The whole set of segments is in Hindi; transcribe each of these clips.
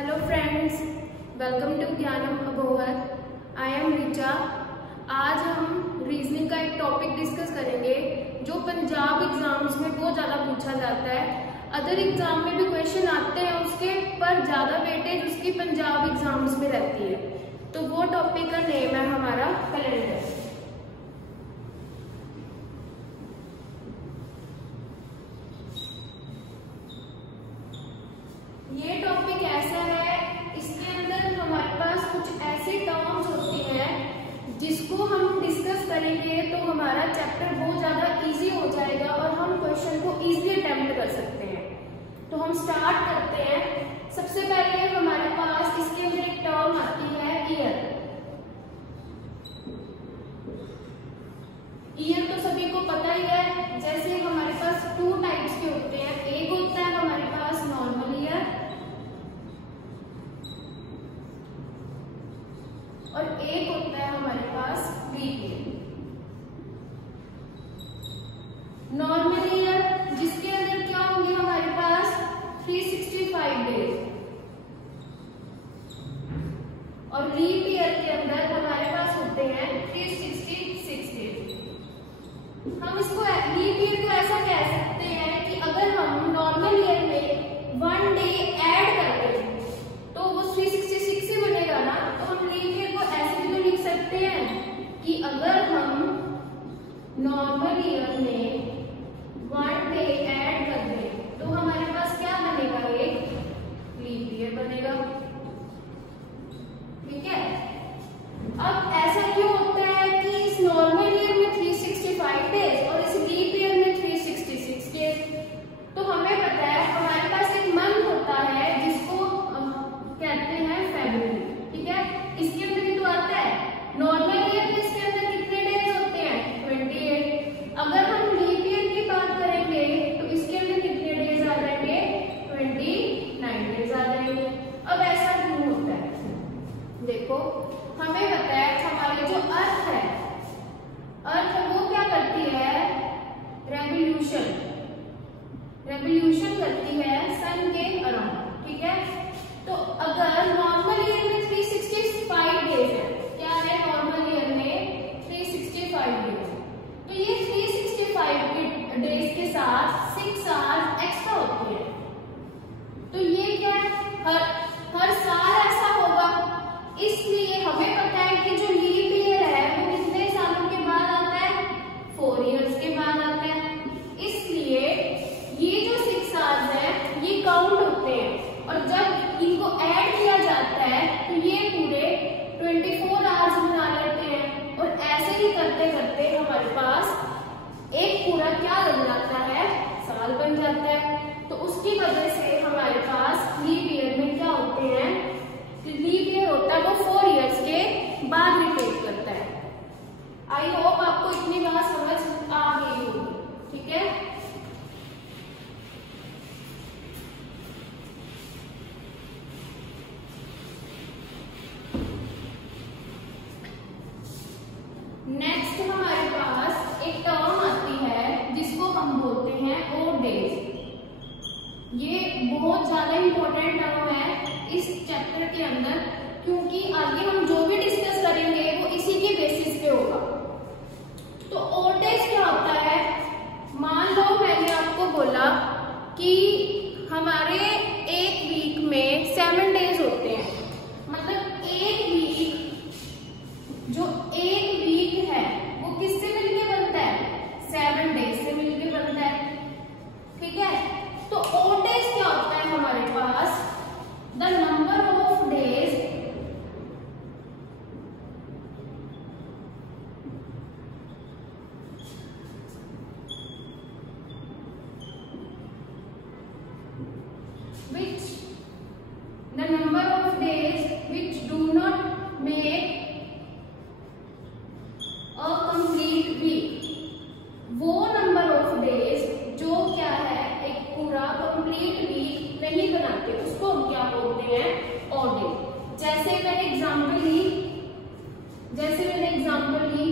हेलो फ्रेंड्स, वेलकम टू ज्ञानम अबोहर। I am Richa. आज हम रीजनिंग का एक टॉपिक डिस्कस करेंगे जो पंजाब एग्जाम्स में बहुत ज़्यादा पूछा जाता है। अदर एग्जाम में भी क्वेश्चन आते हैं उसके, पर ज़्यादा वेटेज उसकी पंजाब एग्जाम्स में रहती है। तो वो टॉपिक का नेम है हमारा कैलेंडर। ये टॉपिक ऐसा है, इसके अंदर हमारे पास कुछ ऐसे टर्म्स होती हैं जिसको हम डिस्कस करेंगे तो हमारा चैप्टर बहुत ज्यादा इजी हो जाएगा और हम क्वेश्चन को इजीली अटेम्प्ट कर सकते हैं। तो हम स्टार्ट करते हैं। सबसे पहले हमारे पास इसके अंदर एक टर्म आती है ईयर। ईयर तो सभी को पता ही है। जैसे हमारे पास टू टाइप्स के होते हैं, एक होता है हमारे पास नॉर्मल ईयर और एक होता है हमारे पास लीप ईयर। नॉर्मल ईयर जिसके अंदर क्या होंगे हमारे पास 365 डेज और लीप ईयर के अंदर हमारे पास होते हैं 366 डेज। हम इसको लीप ईयर को ऐसा कह सकते हैं कि अगर हम नॉर्मल ईयर में 1 डे ऐड कर दें तो वो 366 ही बनेगा ना। तो हम लीप ईयर को ऐसे भी तो लिख सकते हैं कि अगर हम नॉर्मल ईयर में 1 डे ऐड कर दें तो हमारे पास क्या बनेगा, एक लीप ईयर बनेगा। ठीक है। अब ऐसा क्यों होता है कि इस नॉर्मल ईयर में 365 डेज और इस लीप ईयर में 366 डेज? तो हमें पता है हमारे पास एक मंथ होता है जिसको कहते हैं फरवरी। ठीक है। इसके अंदर भी तो आता है नॉर्मल ईयर में, इसके अंदर कितने डेज होते हैं 28। अगर हम लीप ईयर की बात करेंगे तो इसके अंदर कितने डेज आ जाएंगे 29 डेज आ जाएंगे। अब ऐसा क्यों होता है? देखो, हमें पता है हमारे जो अर्थ है, अर्थ वो क्या करती है, रेवोल्यूशन करती है सन के अराउंड। ठीक है। तो अगर नॉर्मल ईयर में 365 डेज है, क्या है नॉर्मल ईयर में 365 डेज, तो ये 365 डेज के साथ 6 आवर्स एक्स्ट्रा होती है। तो ये क्या हर साल ऐसा होगा। इसलिए हमें पता है कि जो लीप ईयर है वो कितने सालों के बाद आता है, 4 इयर्स के बाद आता है। इसलिए ये जो 6 आवर्स है ये काउंट होते हैं और जब इनको ऐड किया जाता है तो ये पूरे 24 आवर्स बना लेते हैं। और ऐसे ही करते करते हमारे पास एक पूरा क्या बन जाता है, साल बन जाता है। तो उसकी वजह से हमारे पास लीप ईयर में क्या होते हैं, लीप ईयर होता है वो 4 इयर्स के बाद रिपीट करता है। आई होप आपको इतनी बात समझ आ गई होगी। ठीक है। नेक्स्ट हमारे पास एक टर्म आती है जिसको हम बोलते हैं ओड डेज। ये बहुत ज्यादा इंपॉर्टेंट टर्म है इस चैप्टर के अंदर, क्योंकि आगे हम जो भी डिस्कस करेंगे वो इसी के बेसिस पे होगा। तो ओड डेज क्या होता है? मान लो मैंने आपको बोला कि हमारे एक वीक में 7 डेज होते हैं, मतलब एक वीक, जो एक वीक है वो किससे मिलके बनता है, 7 डेज से मिलके बनता है। ठीक है। तो ओड डेज क्या होता है हमारे पास, the number of days which do not make a complete week। वो नंबर ऑफ डेज जो क्या है एक पूरा कंप्लीट वीक नहीं बनाते, उसको हम क्या बोलते हैं, ऑड डेज। जैसे मैंने एग्जांपल ली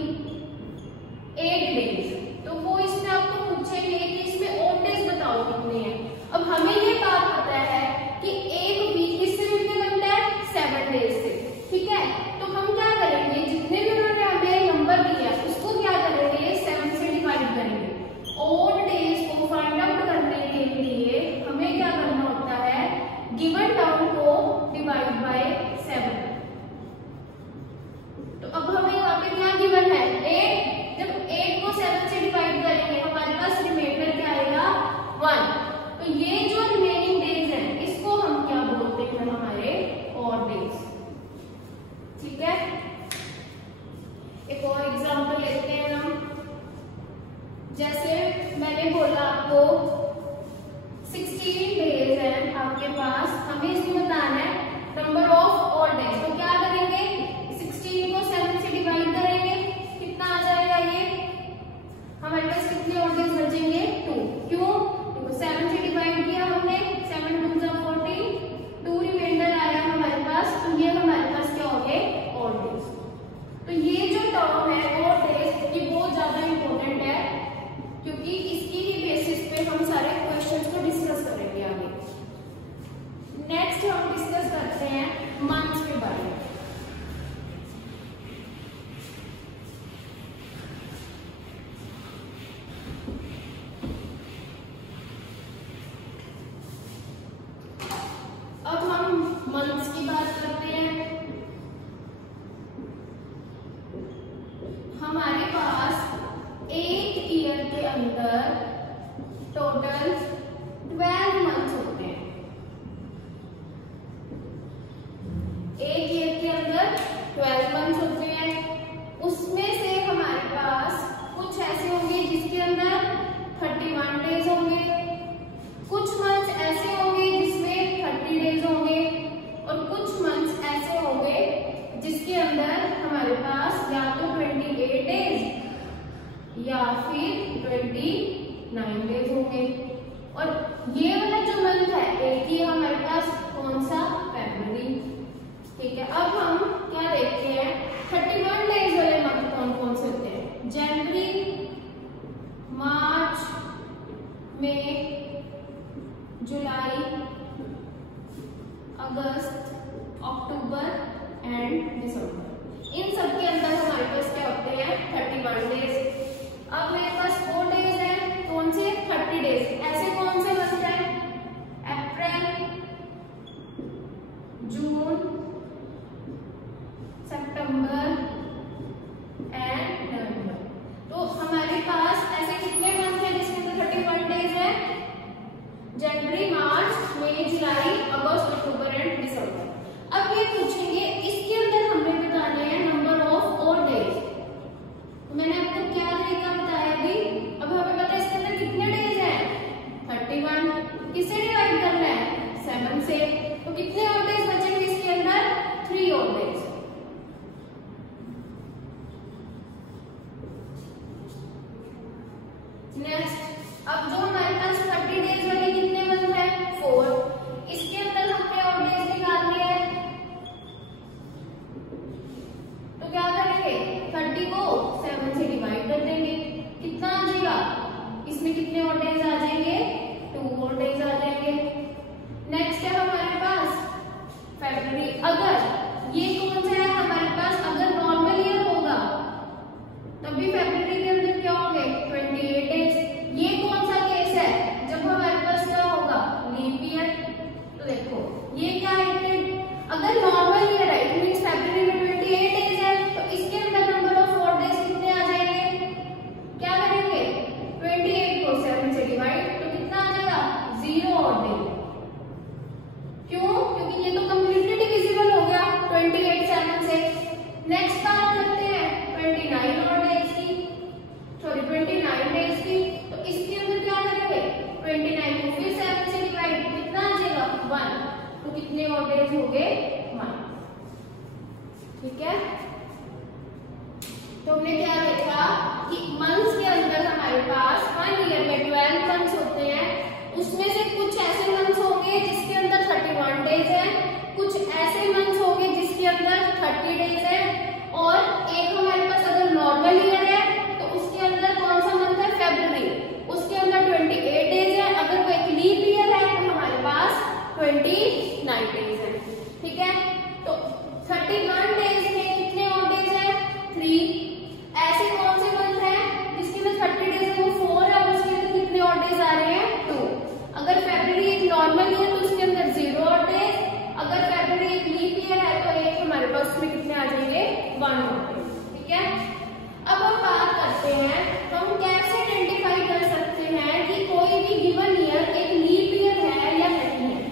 8 डेज, तो वो इसमें आपको पूछेंगे कि इसमें ऑड डेज बताओ कितने हैं। अब हमें ये बात पता है कि एक वीक किससे मिलकर मैंने बोला आपको 16 डेज है आपके पास, हमें इसमें बताना है नंबर ऑफ ऑड डेज। तो क्या करेंगे, 16 को 7 से डिवाइड करेंगे, कितना आ जाएगा ये, हमारे पास कितने ऑड डेज बचेंगे 2। क्यों, देखो 7 से डिवाइड किया हमने, 7 2 जा 14, 2 रिमाइंडर आया हमारे पास, तो ये हमारे पास क्या हो गए ऑड डेज। तो ये जो टर्म है ऑड डेज ये बहुत ज्यादा इंपॉर्टेंट है, क्योंकि इसकी ही बेसिस पे हम सारे क्वेश्चंस को डिस्कस करेंगे आगे। नेक्स्ट हम डिस्कस करते हैं मंथ्स के बारे में। अब हम मंथ्स की बात करते हैं। हमारे पास एक ईयर के अंदर टोटल 12 मंथ्स होते हैं। एक ईयर के अंदर 12 मंथ्स होते हैं। उसमें से हमारे पास कुछ ऐसे होंगे जिसके अंदर 31 डेज होंगे, कुछ मंथ्स ऐसे होंगे जिसमें 30 डेज होंगे, और कुछ मंथ्स ऐसे होंगे जिसके अंदर हमारे पास या तो 28 डेज या फिर 29 डेज होंगे। और ये वाला जो मंथ है एक ही हमारे पास कौन सा, फरवरी। ठीक है, अब हम क्या देखते हैं 31 डेज वाले मंथ कौन कौन से होते हैं, जनवरी, मार्च, मई, जुलाई, अगस्त, अक्टूबर एंड दिसंबर। इन सब के अंदर हमारे पास क्या होते हैं 31 डेज। अब मेरे पास 4 डेज है, कौन से 30 डेज। ऐसे कौन से मंथ है, अप्रैल, जून, सितंबर एंड नवंबर। तो हमारे पास ऐसे कितने मंथ है जिसमें 31 डेज है, जनवरी, मार्च, मई, जुलाई, अगस्त, अक्टूबर एंड दिसंबर। अब ये पूछेंगे इसके अंदर हमें बताने हैं नंबर ऑफ ऑड डेज। मैंने आपको क्या तरीका बताया अभी, अब हमें पता है इसके अंदर कितने डेज हैं 31, किससे डिवाइड करना है 7 से, तो कितने ऑड डेज बचेंगे इसके अंदर 3 ऑड डेज। नेक्स्ट, अब जो हमारे पास 30 डेज वाले कितने मंथ है 4, इसके अंदर हमने ऑड डेज निकालने हैं, तो क्या करेंगे 30 को 7 से डिवाइड कर देंगे, कितना आ जाएगा, इसमें कितने ऑड डेज आ जाएंगे 2 ऑड डेज आ जाएंगे। नेक्स्ट है हमारे पास फरवरी। अगर ये कौन सा है हमारे पास, अगर नॉर्मल ईयर होगा तभी फरवरी के अंदर क्या होंगे 28 डेज। ये कौन सा केस है, जब हमारे पास क्या होगा लीप ईयर। तो देखो ये क्या है, अगर नॉर्मल ईयर है इट मींस फरवरी में 28 डेज है, तो इसके अंदर नंबर ऑफ ऑड डेज कितने आ जाएंगे, क्या करेंगे 28 को 7 से डिवाइड, तो कितना आ जाएगा 0 ऑड डेज। क्यों, क्योंकि ये तो कंप्लीटली डिविजिबल हो गया 28 7 से। नेक्स्ट बात करते हैं 29 ऑड डेज की, सॉरी 29 डेज की। तो इसके अंदर क्या करेंगे 29 को फिर 7 से डिवाइड, कितना आ जाएगा 1, तो कितने ऑड डेज हो गए 1। ठीक है, तो हमने क्या देखा कि मंथ्स के अंदर हमारे पास 1 ईयर में 12 मंथ्स होते हैं, उसमें से कुछ ऐसे मंथ्स होंगे जिसके अंदर 31 डेज है, कुछ ऐसे मंथ्स होंगे जिसके अंदर 30 डेज है, और एक हमारे पास अगर नॉर्मल ईयर है तो उसके अंदर कौन सा मंथ है फरवरी, उसके अंदर 28 डेज है। अगर वो एक लीप ईयर है तो हमारे पास 29 डेज है। ठीक है, तो 31 डेज में कितने ऑड डेज है 3। ऐसे कौन से मंथ है जिसके अंदर 30 डेज है वो 4 है, और उसके अंदर कितने ऑड डेज आ रहे हैं 2। अगर फरवरी एक नॉर्मल ईयर तो उसके अंदर 0 ऑड डेज, अगर फरवरी एक लीप ईयर है तो एक हमारे पास में कितने आ जाएंगे 1 ऑड डेज। ठीक है, अब हम बात करते हैं हम कैसे आइडेंटिफाई कर सकते हैं कि कोई भी गिवन ईयर एक लीप ईयर है या नहीं है।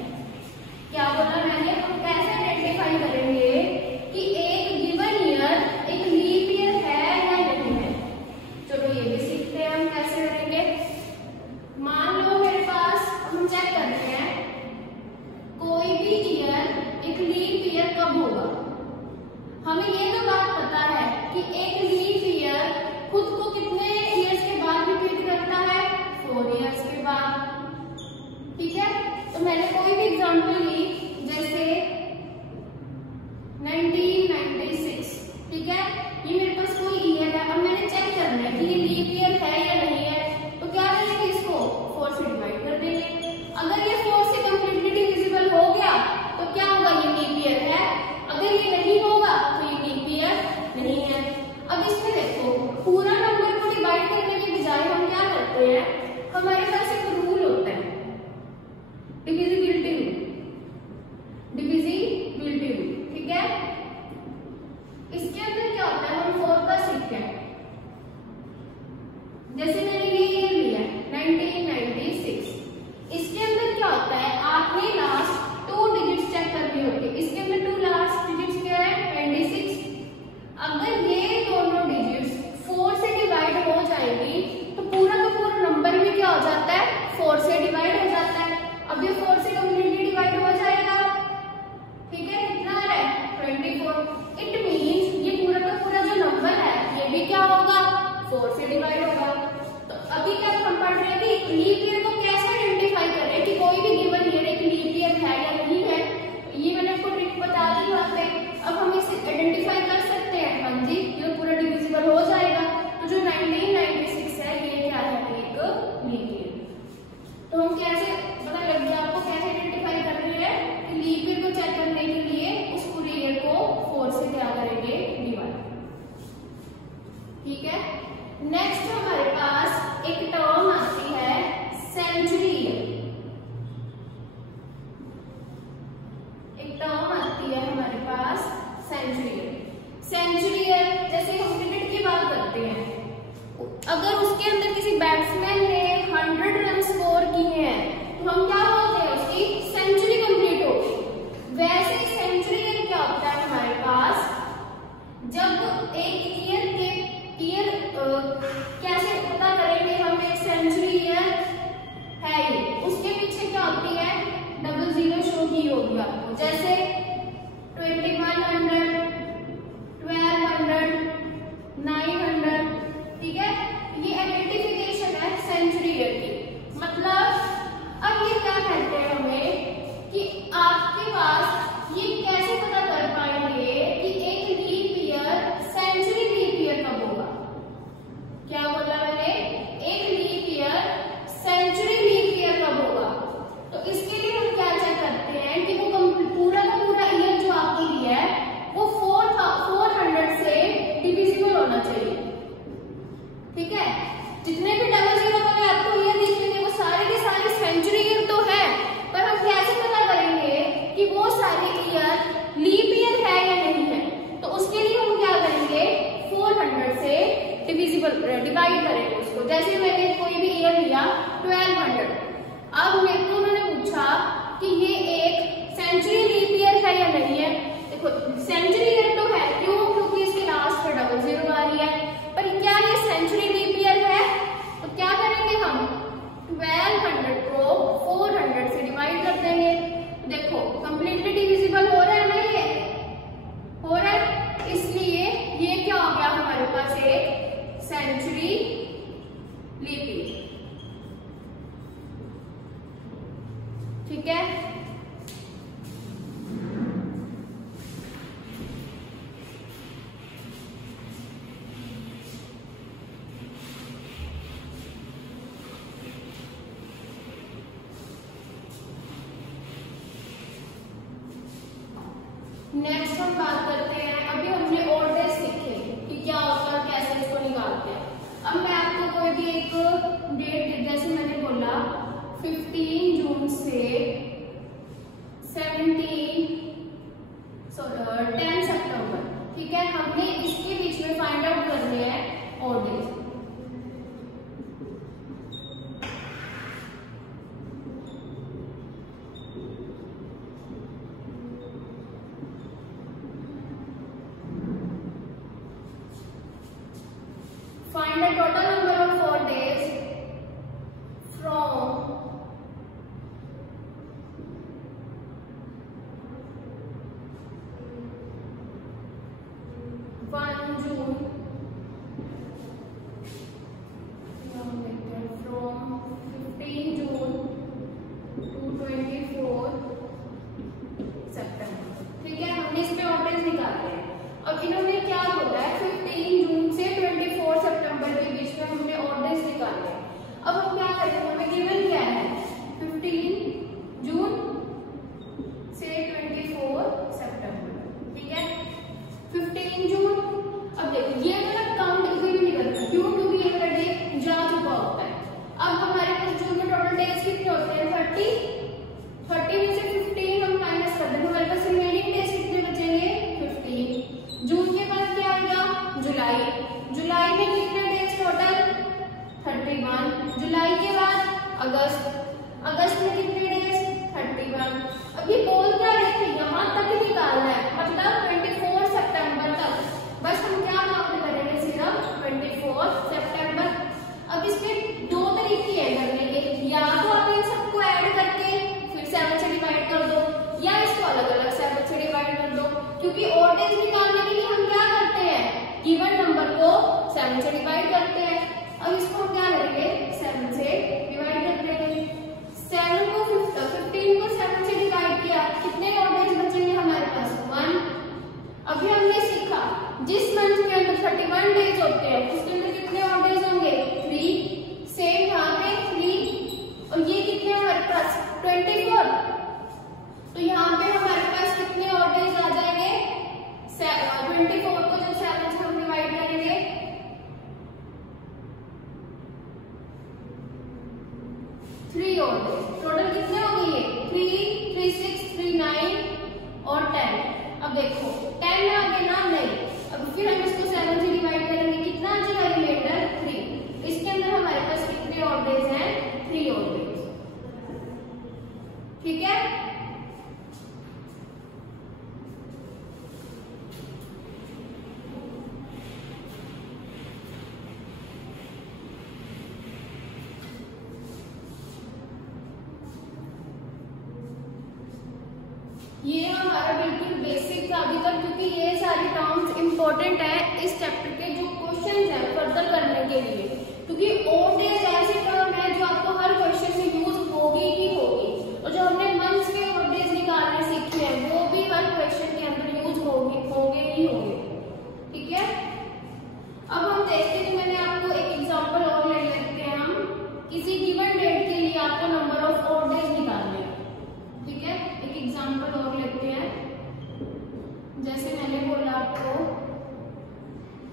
हमारे पास एक रूल होता है, डिविजिबिलिटी रूल, डिविजिबिलिटी रूल, ठीक है। इसके अंदर क्या होता है, हम 4 का सीखते हैं। जैसे मैंने ये ईयर लिया 1996, इसके अंदर क्या होता है, आपने लास्ट 2 डिजिट्स चेक करनी होती है। इसके अंदर 2 लास्ट डिजिट्स क्या है, 26। अगर ये दोनों डिजिट्स 4 से डिवाइड हो जाएगी तो पूरा का पूरा नंबर भी क्या हो जाता है, 4 से डिवाइड हो जाता है। अब ये 4 से कम्प्लीटली डिवाइड हो जाएगा, ठीक है। कितना आ रहा है, 24। इट मीन्स ये पूरा का पूरा जो नंबर है ये भी क्या होगा, 4 से डिवाइड होगा। तो अभी क्या हम पढ़ रहे हैं कि लीप ईयर को कैसे आइडेंटिफाई कर रहे हैं, कि कोई भी गिवन ईयर एक लीप ईयर है या नहीं है। ये मैंने आपको ट्रिक बता दी वहां पे। अब हम इसे आइडेंटिफाई कर सकते हैं, हाँ जी, ये पूरा डिविजिबल हो जाएगा। तो जो 1996 है ये क्या है, एक लीप ईयर। तो हम कैसे पता लग गया आपको, कैसे आइडेंटिफाई कर रहे हैं कि लीप ईयर को चेक करने के लिए उस पूरे ईयर को 4 से क्या करेंगे, डिवाइड, ठीक है। नेक्स्ट हमारे पास एक टर्म आती है सेंचुरी ईयर। एक टर्म आती है हमारे पास सेंचुरी ईयर। सेंचुरी ईयर जैसे हम क्रिकेट की बात करते हैं, अगर उसके अंदर किसी बैट्समैन ने 100 रन स्कोर किए हैं तो हम क्या बोलते हैं, उसकी सेंचुरी कंप्लीट हो गई। वैसे ही सेंचुरी ईयर क्या होता है हमारे पास, जब एक ईयर के ईयर कैसे पता करेंगे हम, एक सेंचुरी ईयर है ये, उसके पीछे क्या होती है, 00 शो की होगी आपको। जैसे 2100, 1200, 900, ठीक है। ये आइडेंटिफिकेशन है सेंचुरी ईयर की। मतलब अब ये क्या कहते हैं हमें कि आपके पास ये कैसे पता कर पाएंगे कि एक leap year, century leap year कब होगा। क्या बोला मैंने, एक leap year, century leap year कब होगा। तो इसके लिए हम क्या चेक करते हैं कि वो पूरा का पूरा ईयर जो आपको दिया है वो 400 से डिविजिबल होना चाहिए, ठीक है। जितने भी 00 वाले आपको ईयर दिखेंगे वो सारे के सारे सेंचुरी ईयर तो है, पर हम कैसे पता करेंगे कि वो सारे ईयर लीप ईयर है या नहीं है। तो उसके लिए हम क्या करेंगे, 400 से डिवाइड करेंगे उसको। जैसे मैंने कोई भी ईयर लिया 1200, अब मेरे को मैंने पूछा कि ये एक सेंचुरी लीप ईयर है या नहीं है। देखो सेंचुरी ईयर तो है, क्यों, क्योंकि इसके लास्ट पर 00 आ रही है। पर क्या ये सेंचुरी लीप ईयर है, तो क्या करेंगे हम, 1200 को 400 से डिवाइड कर देंगे। देखो कंप्लीटली डिविजिबल हो रहा है ना, ये हो रहा है, इसलिए ये क्या हो गया हमारे पास, एक सेंचुरी लीप ईयर, ठीक है। नेक्स्ट हम बात करते हैं, अभी हमने ओल्ड डेज सीखे कि क्या होता है, कैसे इसको निकालते हैं। अब मैं आपको कोई भी एक डेट, जैसे मैंने बोला 15 जून से 10 सितंबर, ठीक है। हमने इसके बीच में फाइंड आउट करने हैं old days. Find the total number of 4 days from 1 June from 15 June to 24 सितंबर, ठीक है। हमने इसमें ऑर्डर्स निकाले हैं। अब इन्होंने क्या बोला है, 15 जून से 24 सितंबर के बीच में अगस्त में कितने डेज 31। अब ये बोल क्या रहे थे, यहाँ तक निकालना है, मतलब 24 सितंबर तक। बस हम क्या काउंट करेंगे, सिर्फ 24 सितंबर। अब इसके दो तरीके हैं करने के, या तो आप इन सबको ऐड करके फिर 7 से डिवाइड कर दो, या इसको अलग अलग 7 से डिवाइड कर दो। क्योंकि और डेज निकालने के लिए हम क्या करते हैं, गिवन नंबर को 7 से डिवाइड करते हैं। अब इसको हम क्या करेंगे, 7 से डिवाइड कर देंगे। 15 को 7 से डिवाइड किया, कितने और डेज बचेंगे हमारे पास, 1। अभी हमने सीखा जिस मंथ के अंदर 31 डेज होते हैं उसके अंदर कितने और डेज होंगे, 3। सेम यहाँ पे 3, और ये कितने हमारे पास 24। तो यहाँ पे हमारे पास कितने और डेज आ जाएंगे, 24 को जब 7 से हम डिवाइड करेंगे 3 और डेज। टोटल कितने हो गए, 3, 3, 6, 3, 9 और 10। अब देखो 10 आ गए ना, नहीं। अब फिर हम इसको 7 से डिवाइड करेंगे, कितना आ जाएगा रिमाइंडर 3। इसके अंदर हमारे पास कितने और डेज हैं, 3 और डेज। ठीक है, ये हमारा बिल्कुल बेसिक था अभी तक, क्योंकि ये सारी टर्म्स इंपॉर्टेंट है इस चैप्टर के जो क्वेश्चंस हैं फर्दर करने के लिए। क्योंकि ओड डेज ऐसी टर्म है जो आपको हर क्वेश्चन में यूज होगी ही होगी, और जो हमने मंथ्स के ओड डेज निकालने सीखे हैं वो भी हर क्वेश्चन के अंदर यूज होंगे ही होंगे। ठीक है, अब हम देखते हैं कि मैंने आपको एक एग्जाम्पल और ले लेते हैं। हम किसी गिवन डेट के लिए आपको नंबर ऑफ ओड डेज निकालने हैं। ठीक है, एक एग्जाम्पल और लेते हैं। जैसे मैंने बोला आपको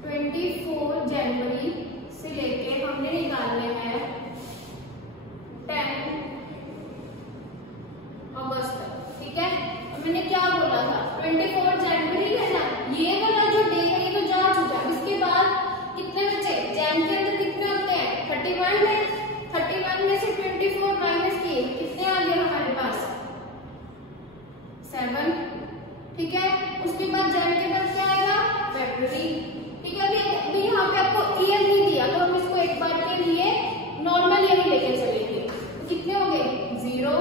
24 जनवरी से लेके हमने निकालने हैं 10 अगस्त तक। ठीक है, अब मैंने क्या बोला था, 24 जनवरी है ना, ये वाला जो डे है ये तो जा चुका है। इसके बाद कितने बचे, जैन के अंदर कितने होते हैं, 31 है। 31 में से 24 माइनस किए, कितने आ गए हमारे पास, 7। ठीक है, उसके बाद जैन के बाद क्या आएगा, फरवरी। ठीक है, अभी यहाँ पे आपको ईयर नहीं दिया, तो हम इसको एक बार के लिए नॉर्मल ईयर लेके चलेंगे। तो कितने हो गए, 0।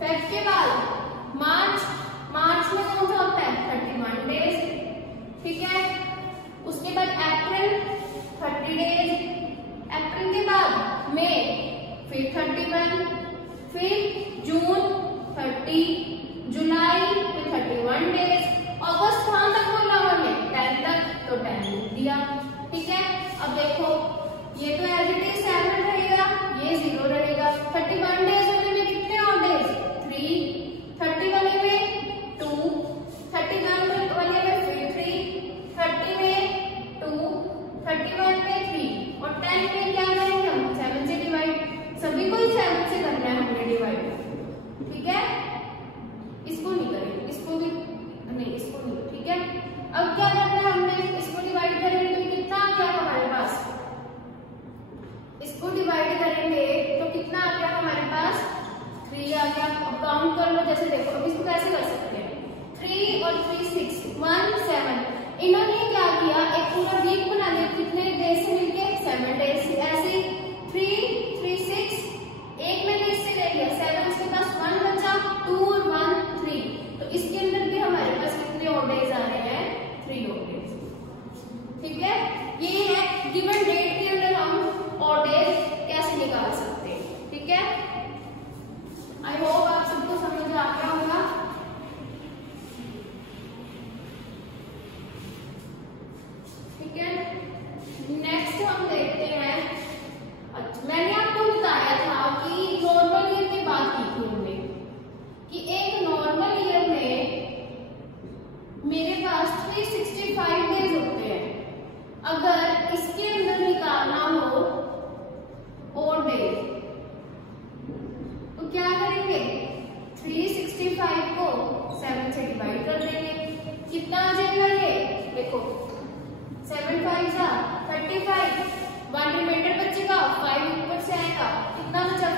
फेब के बाद मार्च में कौन सा होता है, 31 डेज। ठीक है, उसके बाद अप्रैल 30 डेज। अप्रैल के बाद मई फिर 31, फिर जून 30, जुलाई तो 31 डेज, अगस्त कहां तक बोला हमने, 10 तक, तो 10 लिख दिया। ठीक है, अब देखो ये तो एज इट इज 7 रहेगा, ये 0 रहेगा। 31 डेज वाले में कितने और डेज, 3। 30 वाले में 2, 31 वाले में फिर 3, 30 में 2, 31 में 3, और 10 में क्या करेंगे हम, 7 से डिवाइड। सभी को ही 7 से करना है हमने डिवाइड। ठीक है, इसको नहीं करेंगे, इसको भी नहीं, इसको नहीं। ठीक है, अब क्या करना है हमने, इसको डिवाइड करेंगे तो कितना आ गया हमारे पास, इसको डिवाइड करेंगे तो कितना आ गया हमारे पास, 3 आ गया। अब काउंट कर लो, जैसे देखो अब इसको कैसे कर सकते हैं, 3 और 3 6, 1 7। इन्होंने क्या किया, एक पूरा वीक बना दिया, कितने डेज से मिलके, 7 डेज। ऐसे 3 3 6, एक में इससे ले लिया 7, इसके पास 1 बचा, 2 और 1 3। तो इसके अंदर भी हमारे पास कितने और डेज आ रहे हैं, 3 और डेज। ठीक है, ये है गिवन डेट के अंदर हम और डेज कैसे निकाल सकते हैं। ठीक है, आई होप आप सबको समझ आ गया होगा। ठीक है, नेक्स्ट हम देखते हैं। मैंने आपको बताया था कि नॉर्मल ईयर की बात की थी हमने, कि एक नॉर्मल ईयर में मेरे पास 365 डेज होते हैं। अगर इसके अंदर निकालना हो और डेज तो क्या करेंगे, 365 को 7 से डिवाइड कर देंगे, कितना आ जाएगा ये, देखो 7 5 35, 1 रिमाइंडर बचेगा, 5 ऊपर से आएगा, कितना बचा